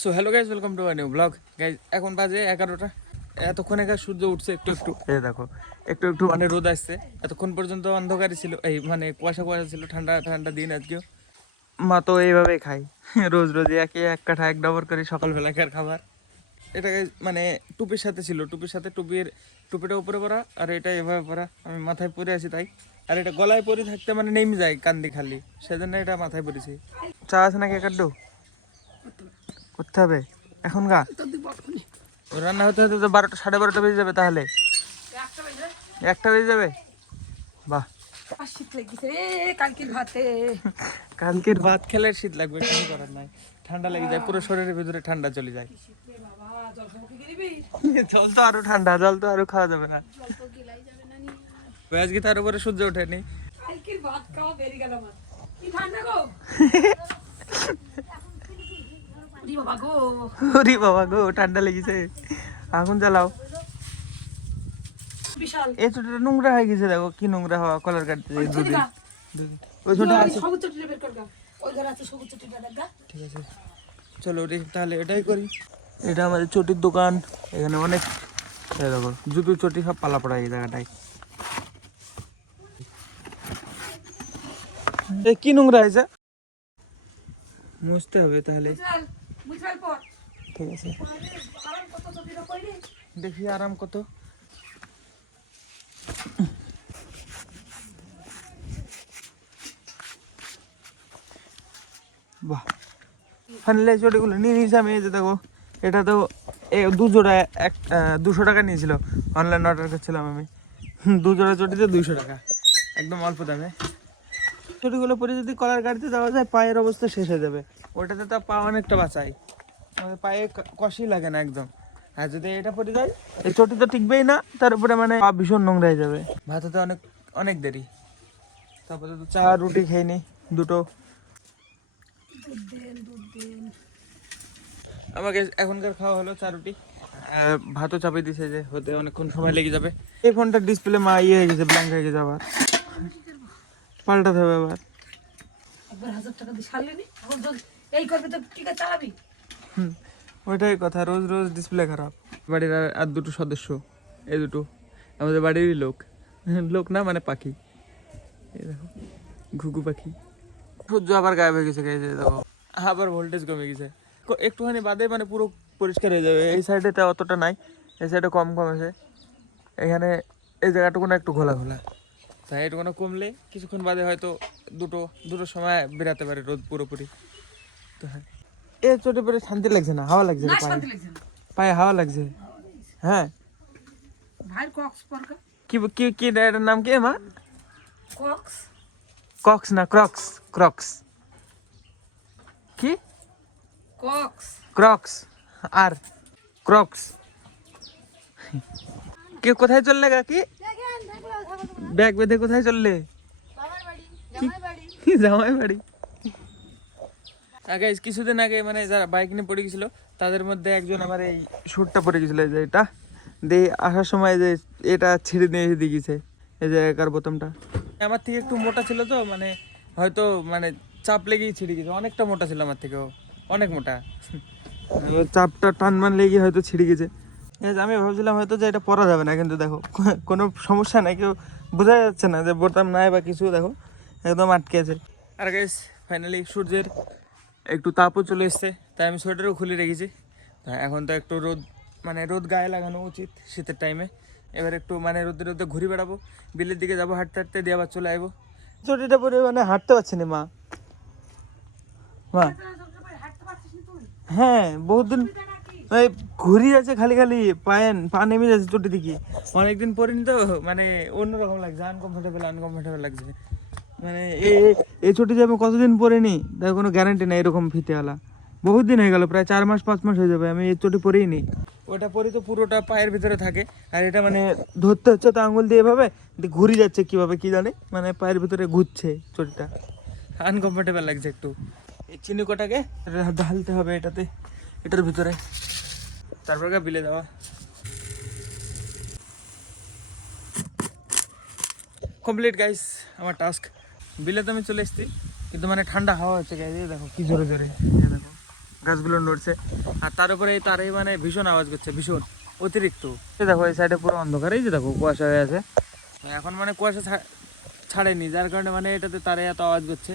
So hello guys, welcome to my new blog. Guys এখন বাজে 11টা। এতক্ষণ একা সূর্য উঠছে একটু একটু, এই দেখো একটু একটু মানে রোদ আসছে। এতক্ষণ পর্যন্ত অন্ধকারই ছিল, এই মানে কুয়াশা কুয়াশা ছিল, ঠান্ডা ঠান্ডা দিন আজকেও। মা তো এইভাবেই খাই রোজ রোজ একে এক কাঠা এক ডবর করে সকালবেলাকার খাবার। এটা মানে টুপির সাথে ছিল, টুপির সাথে টুপিটা উপরে পরা, আর এটা এভাবে পরা। আমি মাথায় পরে আছি তাই, আর এটা গলায় পরে থাকতে মানে নেমে যায় কান্দি খালি, সেজন্য এটা মাথায় পরেছি। চা আছে নাকি কাট্ডু করতে হবে এখন গা? রান্না হতে হতে তো 12টা 12:30 বেজে যাবে, তাহলে 1টা বেজে যাবে। বাহ, কালকের ভাত খেলে শীত লাগবে, কিছু করার নাই। ঠান্ডা লেগে যায়, পুরো শরীরের ভিতরে ঠান্ডা চলে যায়। জল তো আরো ঠান্ডা, জল তো আরো খাওয়া যাবে না। আজকে তার উপরে সূর্য ওঠেনি। ওরে বাবা গো, ঠান্ডা লেগেছে, আগুন জ্বালাও। এই ছোটটা নোংরা হয়ে গেছে, দেখো কি নোংরা হওয়া, কলার কাটতে দুদিন। ওই ছোট আছে, ঠিক আছে চলো তাহলে এটাই করি। এটা আমাদের চটির দোকান, এখানে অনেক দেখো জুতো চটি সব পালা পড়া এই জায়গাটায়। কি নোংরা হয়েছে, মুছতে হবে তাহলে। ঠিক আছে দেখি আরাম কত। বাহ, ফাইনালি চটিগুলো নিয়ে নিয়েছি আমি। এই যে দেখো, এটা তো 2 জোড়া 200 টাকা নিয়েছিল, অনলাইন অর্ডার করছিলাম আমি। 2 জোড়া চটিতে 200 টাকা, একদম অল্প দামে। চটিগুলো পরে যদি কলার গাড়িতে যাওয়া যায়, পায়ের অবস্থা শেষ হয়ে যাবে। ওটাতে তো পা অনেকটা বাঁচাই, পায়ে কষই লাগে না একদম। আর যদি এটা পরে যায়, এই চটি তো টিকবেই না, তার উপরে মানে পা ভীষণ নোংরা হয়ে যাবে। ভাত হতে অনেক অনেক দেরি। তারপরে তো চা রুটি খেয়ে নি দুটো। আমাকে এখনকার খাওয়া হলো চা রুটি, ভাতও চাপিয়ে দিছে, যে হতে অনেকক্ষণ সময় লেগে যাবে। এই ফোনটার ডিসপ্লে মা ইয়ে হয়ে গেছে, ব্ল্যাঙ্ক হয়ে গেছে, আবার পাল্টাতে হবে আবার। ওইটাই কথা, রোজ রোজ ডিসপ্লে খারাপ। বাড়ির আর দুটো সদস্য, এই দুটো আমাদের বাড়িরই লোক, লোক না মানে পাখি। এই দেখো ঘুঘু পাখি। সূর্য আবার গায়েব হয়ে গেছে, গেছে দেখো, আবার ভোল্টেজ কমে গেছে। একটুখানি বাদে মানে পুরো পরিষ্কার হয়ে যাবে। এই সাইডেটা অতটা নাই, এই সাইডে কম কম আছে। এখানে এই জায়গাটুকু না একটু ঘোলা ঘোলা, তাই এটুকুনা কমলে কিছুক্ষণ বাদে হয়তো দুটোর সময় বেরাতে পারে রোদ পুরোপুরি। তো হ্যাঁ, এ চোটে পরে শান্তি লাগছে না, হাওয়া লাগছে পায়ে হাওয়া লাগছে। হ্যাঁ কি কি কি এটার নাম কি মা? কক্স না ক্রক্স, ক্রক্স কি ক্রক্স আর ক্রক্স। কে কোথায় চললে কাকি? ব্যাগ বেঁধে কোথায় চললে? জামাই বাড়ি। আগে কিছুদিন আগে মানে যারা বাইক নিয়ে পড়ে গেছিল, তাদের মধ্যে একজন আমার এই শ্যুটটা পরে গেছিল, যে এটা দিয়ে আসার সময় যে এটা ছিঁড়ে নিয়ে এসে দিয়ে গেছে, এই জায়গাকার বোতামটা। আমার থেকে একটু মোটা ছিল তো, মানে হয়তো মানে চাপ লেগেই ছিঁড়ে গেছে। অনেকটা মোটা ছিল আমার থেকেও, অনেক মোটা। চাপটা টানমান লেগে হয়তো ছিঁড়ে গেছে। আমি ভাবছিলাম হয়তো যে এটা পরা যাবে না, কিন্তু দেখো কোনো সমস্যা নাই, কেউ বোঝা যাচ্ছে না যে বোতাম নাই বা কিছু, দেখো একদম আটকে আছে। আর গাইস ফাইনালি সূর্যের একটু তাপও চলে এসছে, তাই আমি সোয়েটারও খুলে রেখেছি। এখন তো একটু রোদ মানে রোদ গায়ে লাগানো উচিত শীতের টাইমে। এবার একটু মানে রোদে রোদে ঘুরে বেড়াবো, বিলের দিকে যাবো হাঁটতে হাঁটতে, দিয়ে আবার চলে আসবো। চটিটা পরে মানে হাঁটতে পারছি না মা। মা হ্যাঁ, বহুত দিন ঘুরি আছে, খালি খালি পা নেমে যাচ্ছে চটি দিকে। অনেকদিন পরিনি তো, মানে অন্যরকম লাগছে, আনকমফোর্টেবল লাগছে। মানে এই চটি যে আমি কতদিন পরিনি তার কোনো গ্যারান্টি নেই। এরকম ফিতেওয়ালা বহুত দিন হয়ে গেল, প্রায় 4 মাস 5 মাস হয়ে যাবে আমি এই চটি পরেই নি। ওটা পরি তো পুরোটা পায়ের ভিতরে থাকে, আর এটা মানে ধরতে হচ্ছে তো আঙুল দিয়ে এভাবে, ঘুরি যাচ্ছে কিভাবে কি জানি, মানে পায়ের ভিতরে ঘুরছে চটিটা, আনকমফোর্টেবল লাগছে একটু। এই চিনিকটাকে ঢালতে হবে এটার ভিতরে, তারপর বিলে দেওয়া। কমপ্লিট গাইস আমার টাস্ক। বিলে তো আমি চলে এসেছি, কিন্তু মানে ঠান্ডা হাওয়া হচ্ছে গাইস, দেখো কি জোরে জোরে, দেখো গাছগুলো নড়ছে। আর তার উপরে এই তারে মানে ভীষণ আওয়াজ করছে, ভীষণ অতিরিক্ত। দেখো এই সাইডে পুরো অন্ধকার, এই যে দেখো কুয়াশা হয়ে আছে এখন, মানে কুয়াশা ছাড়েনি, যার কারণে মানে এটাতে তারে এত আওয়াজ করছে।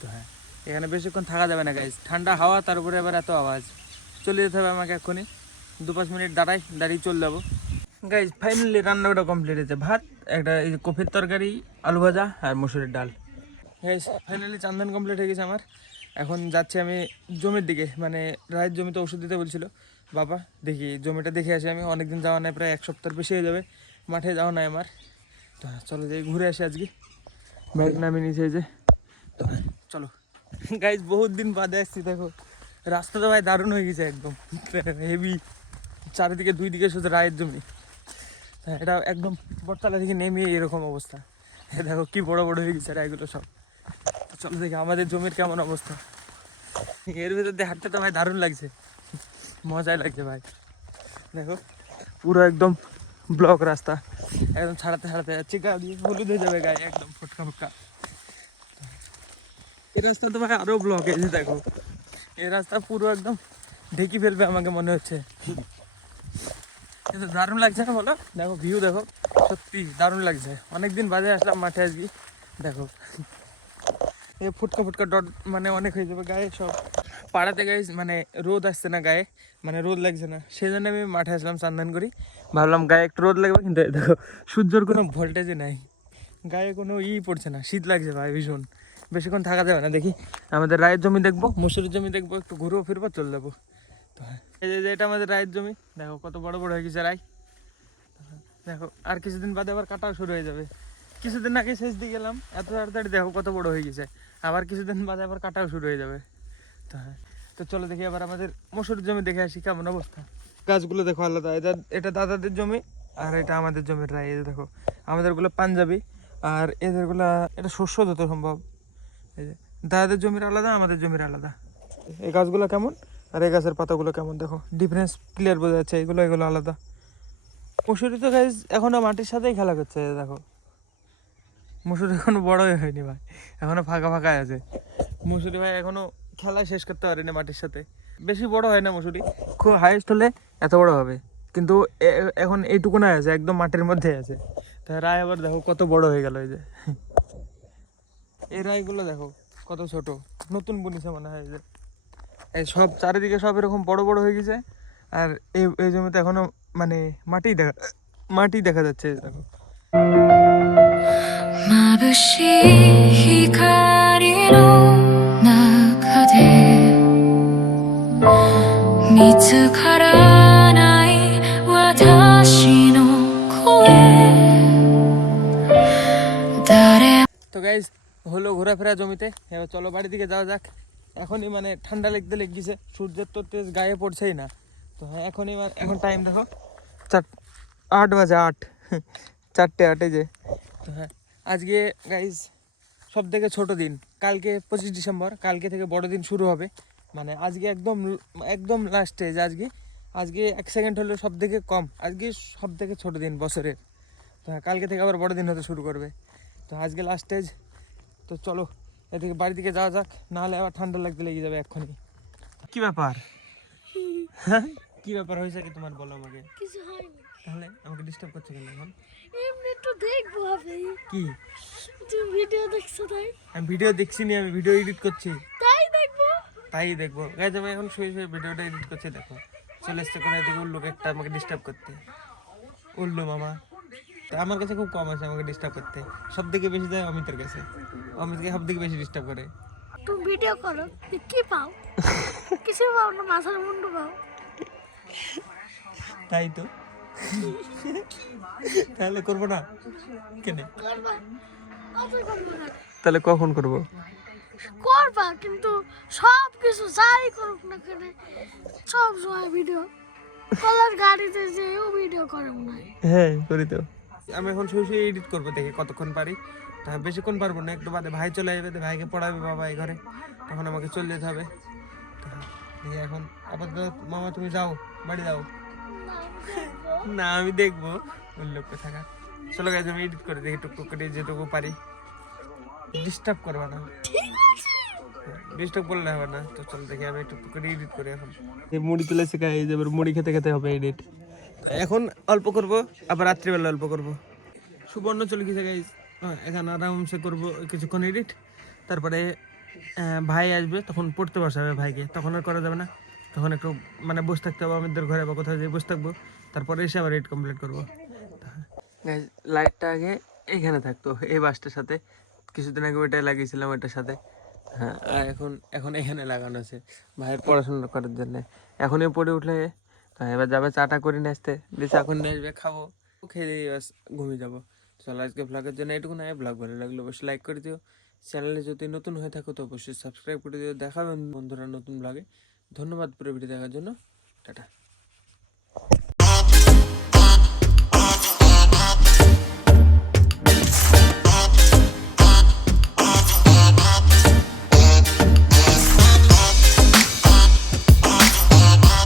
তো হ্যাঁ, এখানে বেশিক্ষণ থাকা যাবে না গাইজ, ঠান্ডা হাওয়া, তার উপরে এবার এত আওয়াজ। চলে যেতে হবে আমাকে এক্ষুনি, 2-5 মিনিট দাঁড়িয়ে চলে যাবো। গাইজ ফাইনালি রান্নাটা কমপ্লিট হয়েছে, ভাত, একটা এই কফির তরকারি, আলু ভাজা আর মসুরের ডাল। গাইজ ফাইনালি চান্দন কমপ্লিট হয়ে গেছে আমার। এখন যাচ্ছি আমি জমির দিকে, মানে রায়ের জমিতে ওষুধ দিতে বলছিল বাবা, দেখি জমিটা দেখে আসি। আমি অনেকদিন যাওয়া নাই, প্রায় 1 সপ্তাহ বেশি হয়ে যাবে মাঠে যাওয়া নাই আমার। তো চলো যাই ঘুরে আসি আজকে, ব্যাগ নামিয়ে নিয়েছে এই যে। তো চলো গাইজ, বহুত দিন বাদে আসছি। দেখো রাস্তাটা ভাই দারুণ হয়ে গেছে, একদম হেভি, চারিদিকে 2 দিকে শুধু রায়ের জমি। এটা একদম বটতলা থেকে নেমে এরকম অবস্থা। দেখো কি বড় বড় হয়ে গেছে রায়গুলো সব। চলো দেখি আমাদের জমির কেমন অবস্থা। এর ভিতর দিয়ে হাঁটতে তো ভাই দারুণ লাগছে, মজাই লাগছে ভাই। দেখো পুরো একদম ব্লক রাস্তা, একদম ছাড়াতে যাচ্ছে, গা দিয়ে হলুদ হয়ে যাবে গায়ে, একদম ফটকা ফটকা। এই রাস্তা তো ভাই আরো ব্লক, এই যে দেখো এই রাস্তা পুরো একদম ঢেকে ফেলবে আমাকে মনে হচ্ছে। কিন্তু দারুণ লাগছে না বলো? দেখো ভিউ দেখো, সত্যি দারুণ লাগছে। অনেকদিন বাদে আসলাম মাঠে আজকে। দেখো এই ফুটকা ফুটকা ডট মানে অনেক হয়ে যাবে গায়ে সব। পাড়াতে গায়ে মানে রোদ আসছে না গায়ে, মানে রোদ লাগছে না, সেই জন্য আমি মাঠে আসলাম চান্দান করি। ভাবলাম গায়ে একটু রোদ লাগবে, কিন্তু দেখো সূর্যের কোনো ভোল্টেজই নাই, গায়ে কোনো পড়ছে না, শীত লাগছে ভাই ভীষণ। বেশিক্ষণ থাকা যাবে না, দেখি আমাদের রায়ের জমি দেখবো, মসুরের জমি দেখবো, একটু ঘুরবো ফিরবো চলে যাবো। তো হ্যাঁ, এই যে এটা আমাদের রায়ের জমি, দেখো কত বড় বড় হয়ে গেছে রায়। দেখো আর কিছুদিন বাদে আবার কাটাও শুরু হয়ে যাবে। কিছুদিন আগে সেচ দিয়ে গেলাম, এত তাড়াতাড়ি দেখো কত বড় হয়ে গেছে। আবার কিছুদিন বাদে আবার কাটাও শুরু হয়ে যাবে। তো হ্যাঁ, তো চলো দেখি আবার আমাদের মসুর জমি দেখে আসি কেমন অবস্থা। গাছগুলো দেখো আলাদা, এটা দাদাদের জমি আর এটা আমাদের জমির রায়। এই দেখো আমাদেরগুলো পাঞ্জাবি আর এদেরগুলা এটা শস্য যত সম্ভব। এই যে দাদাদের জমির আলাদা, আমাদের জমির আলাদা। এই গাছগুলো কেমন আর এই গাছের পাতাগুলো কেমন, দেখো ডিফারেন্স ক্লিয়ার বোঝা যাচ্ছে। এগুলো আলাদা। মুসুরি তো গাছ এখনো মাটির সাথেই খেলা করছে, দেখো মুসুরি এখনো বড়ই হয়নি ভাই, এখনো ফাঁকা ফাঁকা আছে মুসুরি ভাই, এখনো খেলা শেষ করতে পারেনি মাটির সাথে। বেশি বড় হয় না মুসুরি, খুব হাইয়েস্ট হলে এত বড় হবে, কিন্তু এখন এইটুকুনাই আছে, একদম মাটির মধ্যে আছে। তা রায় আবার দেখো কত বড় হয়ে গেল। এই যে এই রায়গুলো দেখো কত ছোট, নতুন বুনিছে মনে হয়। যে এই সব চারিদিকে সব এরকম বড় বড় হয়ে গেছে, আর এই জমিতে এখনো মানে মাটি দেখা যাচ্ছে। দেখো তো গাইজ হলো ঘোরাফেরা জমিতে, এবার চলো বাড়ির দিকে যাওয়া যাক। এখনই মানে ঠান্ডা লেগেছে, সূর্যের তো তেজ গায়ে পড়ছেই না। তো হ্যাঁ এখনই এখন টাইম দেখো 8 বাজে, 4টে 8 যে। তো হ্যাঁ আজকে গাইজ সব থেকে ছোটো দিন, কালকে 25 ডিসেম্বর, কালকে থেকে বড় দিন শুরু হবে। মানে আজকে একদম লাস্ট স্টেজ। আজকে 1 সেকেন্ড হলো সব থেকে কম, আজকে সব থেকে ছোটো দিন বছরের। তো হ্যাঁ কালকে থেকে আবার বড় দিন হতে শুরু করবে। তো আজকে লাস্ট স্টেজ। তো চলো এদিকে বাড়ির দিকে যাওয়া যাক, নাহলে আবার ঠান্ডা লেগে যাবে এক্ষুনি। কি ব্যাপার? হ্যাঁ কি ব্যাপার হয়েছে কি তোমার, বলো আমাকে। কিছু হয়নি। তাহলে আমাকে ডিস্টার্ব করছো কেন এখন? এমনি একটু দেখবো আমি। কি তুমি ভিডিও দেখছো তাই? আমি ভিডিও দেখছি নি, আমি ভিডিও এডিট করছি। তাই দেখবো গাইজ, আমি এখন শুয়ে ভিডিওটা এডিট করছি। দেখো চলে এসছে কোথায় থেকে উল্লুক একটা আমাকে ডিস্টার্ব করতে। উল্লু মামা আমার কাছে খুব কম আছে আমাকে ডিস্টার্ব করতে, সব থেকে বেশি যায় অমিতের কাছে। অমিতকে সব থেকে বেশি ডিস্টার্ব করে। তুমি ভিডিও করো, কি পাও? কিছু পাও না, মাথার মুন্ডু পাও। তাই তো তাহলে করবো না কেন? করবা, অত করবো না। তাহলে কখন করবো? করবা, কিন্তু সব কিছু যাই করুক না কেন, সব সময় ভিডিও কলার গাড়িতে যেও ভিডিও করে মনে হয়। হ্যাঁ করি তো। আমি এখন শুয়ে এডিট করবো, দেখি কতক্ষণ পারি। তা বেশিক্ষণ পারবো না, একটু বাদে ভাই চলে আসবে, ভাইকে পড়াবে বাবা এই ঘরে, তখন আমাকে চলে যেতে হবে। এখন আপাতত মামা তুমি যাও, বাড়ি যাও। না আমি দেখবো উল্লেখ থাকা। চলো গাইজ আমি এডিট করে দেখি টুকটুক করে যেটুকু পারি, ডিস্টার্ব করবা না। ডিস্টার্ব করলে হবে না, তো চল দেখি আমি একটু করে এডিট করি এখন। এই মুড়ি তুলেছি গাইজ, এবার মুড়ি খেতে খেতে হবে এডিট। এখন অল্প করব, আবার রাত্রিবেলা অল্প করব। সুবর্ণ চলে গেছে গাইজ, এখানে আরামসে করব কিছুক্ষণ এডিট। তারপরে ভাই আসবে, তখন পড়তে বসাবে ভাইকে, তখন আর করা যাবে না, তখন একটু মানে বসে থাকতে হবে আমাদের ঘরে বা কোথাও যেয়ে বসে থাকবো, তারপরে এসে আবার এডিট কমপ্লিট করবো। লাইটটা আগে এইখানে থাকতো এই বাসটার সাথে, কিছুদিন আগে ওইটাই লাগিয়েছিলাম ওইটার সাথে। হ্যাঁ, আর এখন এখন এখানে লাগানো আছে ভাইয়ের পড়াশোনা করার জন্য। এখনই পড়ে উঠলে তো এবার যাবে চাটা করে নিয়ে আসতে, দিয়ে চা করে নিয়ে আসবে, খাবো, খেয়ে দিয়ে বাস ঘুমিয়ে যাবো। চলো আজকে ভ্লগের জন্য এইটুকু, না ভ্লগ ভালো লাগলো অবশ্যই লাইক করে দিও, চ্যানেলে যদি নতুন হয়ে থাকো তো অবশ্যই সাবস্ক্রাইব করে দিও। দেখাবেন বন্ধুরা নতুন ভ্লগে। ধন্যবাদ পুরো ভিডিও দেখার জন্য, টাটা।